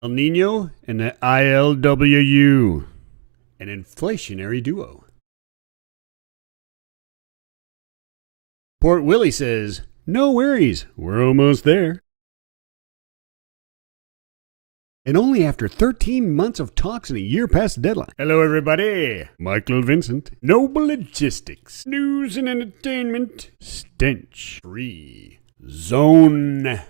El NINO and the ILWU, an inflationary duo. Port Willie says, no worries, we're almost there. And only after 13 months of talks and a year past the deadline. Hello, everybody. Michael Vincent. Noble Logistics. News and entertainment. Stench free zone.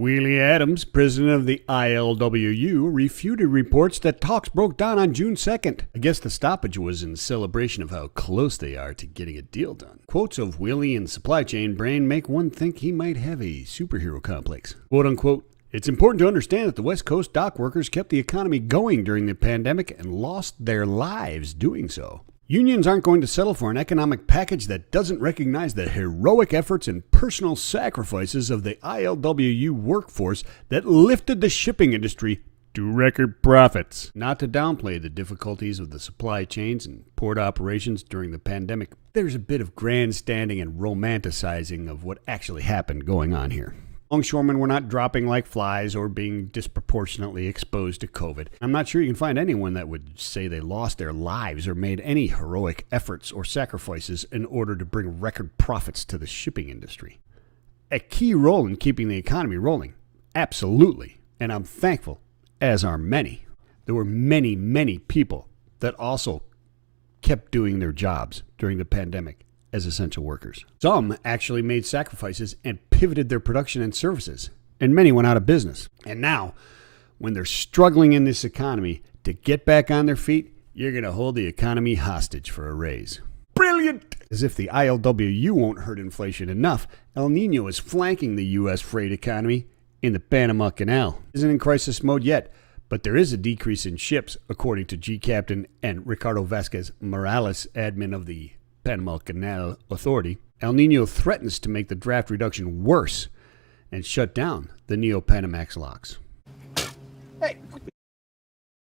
Willie Adams, president of the ILWU, refuted reports that talks broke down on June 2nd. I guess the stoppage was in celebration of how close they are to getting a deal done. Quotes of Willie and supply chain brain make one think he might have a superhero complex. Quote unquote, it's important to understand that the West Coast dock workers kept the economy going during the pandemic and lost their lives doing so. Unions aren't going to settle for an economic package that doesn't recognize the heroic efforts and personal sacrifices of the ILWU workforce that lifted the shipping industry to record profits. Not to downplay the difficulties of the supply chains and port operations during the pandemic, there's a bit of grandstanding and romanticizing of what actually happened going on here. Longshoremen were not dropping like flies or being disproportionately exposed to COVID. I'm not sure you can find anyone that would say they lost their lives or made any heroic efforts or sacrifices in order to bring record profits to the shipping industry. A key role in keeping the economy rolling, absolutely, and I'm thankful, as are many. There were many, many people that also kept doing their jobs during the pandemic as essential workers. Some actually made sacrifices and pivoted their production and services, and many went out of business. And now, when they're struggling in this economy to get back on their feet, you're going to hold the economy hostage for a raise. Brilliant! As if the ILWU won't hurt inflation enough, El Nino is flanking the U.S. freight economy in the Panama Canal. It isn't in crisis mode yet, but there is a decrease in ships, according to G Captain and Ricardo Vasquez Morales, admin of the Panama Canal Authority. El Nino threatens to make the draft reduction worse and shut down the Neo-Panamax locks. Hey,